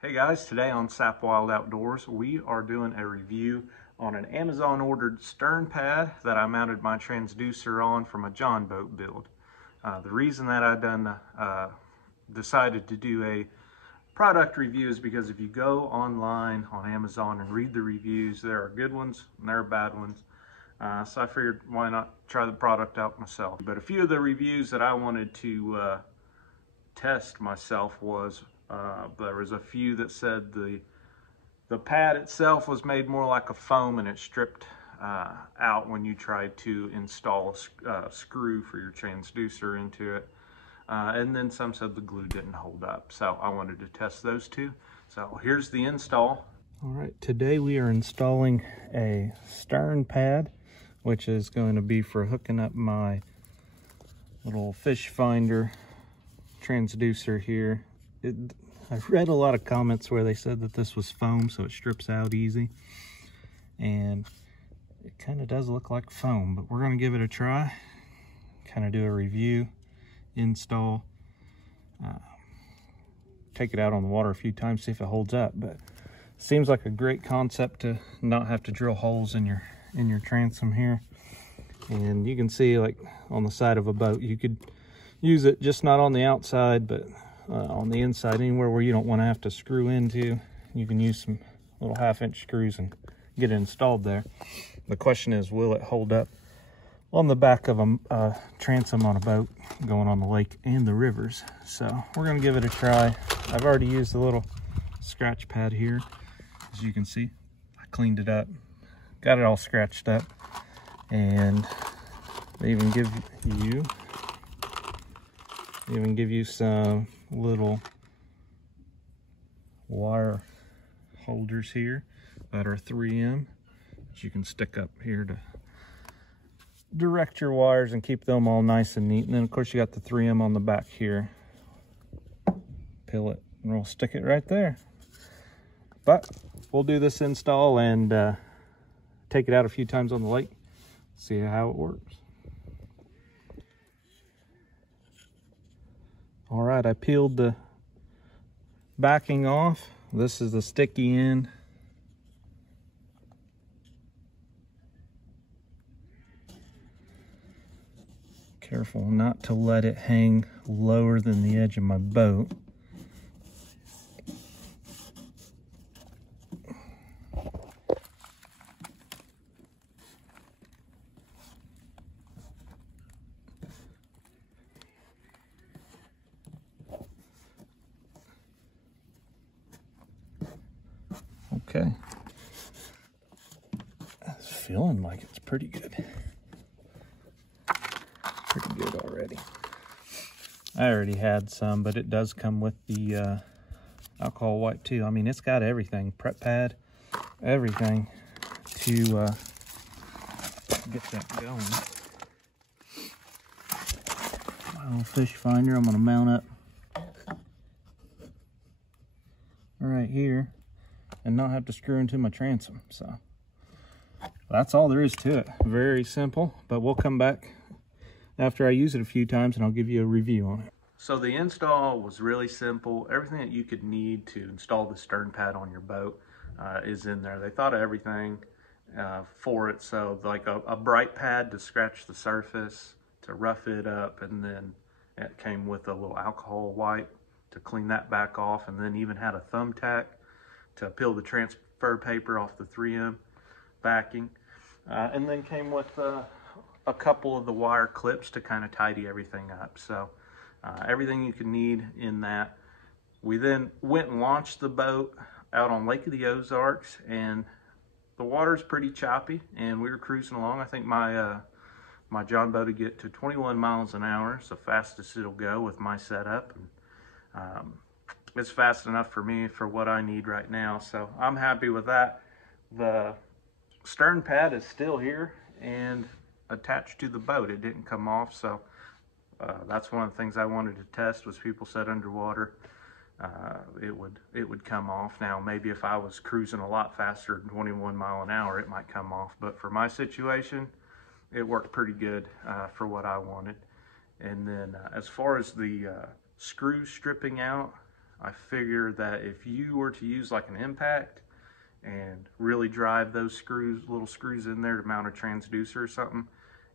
Hey guys, today on Sap Wild Outdoors, we are doing a review on an Amazon ordered stern pad that I mounted my transducer on from a John boat build. The reason that I decided to do a product review is because if you go online on Amazon and read the reviews, there are good ones and there are bad ones. So I figured why not try the product out myself. But a few of the reviews that I wanted to test myself was there was a few that said the pad itself was made more like a foam and it stripped out when you tried to install a screw for your transducer into it. And then some said the glue didn't hold up. So I wanted to test those two. So here's the install. All right, today we are installing a stern pad, which is going to be for hooking up my little fish finder transducer here. I've read a lot of comments where they said that this was foam, so it strips out easy, and it kind of does look like foam, but we're going to give it a try, kind of do a review, install, take it out on the water a few times, see if it holds up. But it seems like a great concept to not have to drill holes in your transom here. And you can see, like on the side of a boat, you could use it just not on the outside, but on the inside, anywhere where you don't want to have to screw into. You can use some little 1/2-inch screws and get it installed there. The question is, will it hold up on the back of a transom on a boat going on the lake and the rivers? So we're going to give it a try. I've already used the little scratch pad here. As you can see, I cleaned it up, got it all scratched up, and they even give you some little wire holders here that are 3M that you can stick up here to direct your wires and keep them all nice and neat. And then of course you got the 3M on the back here. Peel it and we'll stick it right there. But we'll do this install and take it out a few times on the lake, see how it works. All right, I peeled the backing off. This is the sticky end. Careful not to let it hang lower than the edge of my boat. Okay, it's feeling like it's pretty good. Pretty good already. I already had some, but it does come with the alcohol wipe too. I mean, it's got everything, prep pad, everything to get that going. My little fish finder, I'm gonna mount up right here and not have to screw into my transom. So that's all there is to it. Very simple, but we'll come back after I use it a few times and I'll give you a review on it. So the install was really simple. Everything that you could need to install the stern pad on your boat is in there. They thought of everything for it. So like a bright pad to scratch the surface, to rough it up, and then it came with a little alcohol wipe to clean that back off, and then even had a thumbtack to peel the transfer paper off the 3M backing. And then came with a couple of the wire clips to kind of tidy everything up. So everything you could need in that. We then went and launched the boat out on Lake of the Ozarks, and the water's pretty choppy, and we were cruising along. I think my my John boat would get to 21 miles an hour. It's the fastest it'll go with my setup. And, it's fast enough for me for what I need right now, so I'm happy with that. The stern pad is still here and attached to the boat. It didn't come off, so that's one of the things I wanted to test. Was people said underwater it would come off. Now maybe if I was cruising a lot faster than 21 mile an hour, it might come off, but for my situation it worked pretty good for what I wanted. And then as far as the screws stripping out, I figure that if you were to use like an impact and really drive those screws, little screws in there to mount a transducer or something,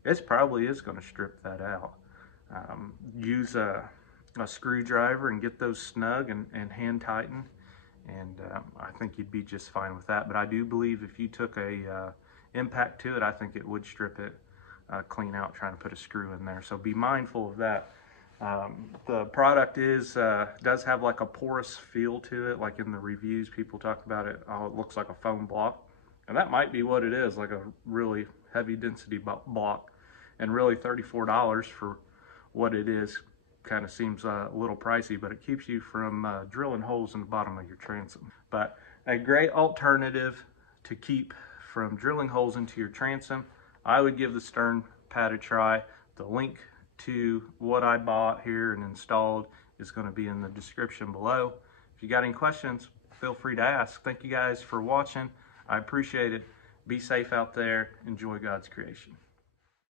it probably is going to strip that out. Use a screwdriver and get those snug and hand tighten, and I think you'd be just fine with that. But I do believe if you took a impact to it, I think it would strip it clean out trying to put a screw in there. So be mindful of that. The product does have like a porous feel to it. Like in the reviews, people talk about it, oh, it looks like a foam block. And that might be what it is, like a really heavy density block. And really $34 for what it is kind of seems a little pricey, but it keeps you from drilling holes in the bottom of your transom. But a great alternative to keep from drilling holes into your transom, I would give the stern pad a try. The link to what I bought here and installed is going to be in the description below. If you got any questions, feel free to ask. Thank you guys for watching. I appreciate it. Be safe out there. Enjoy God's creation.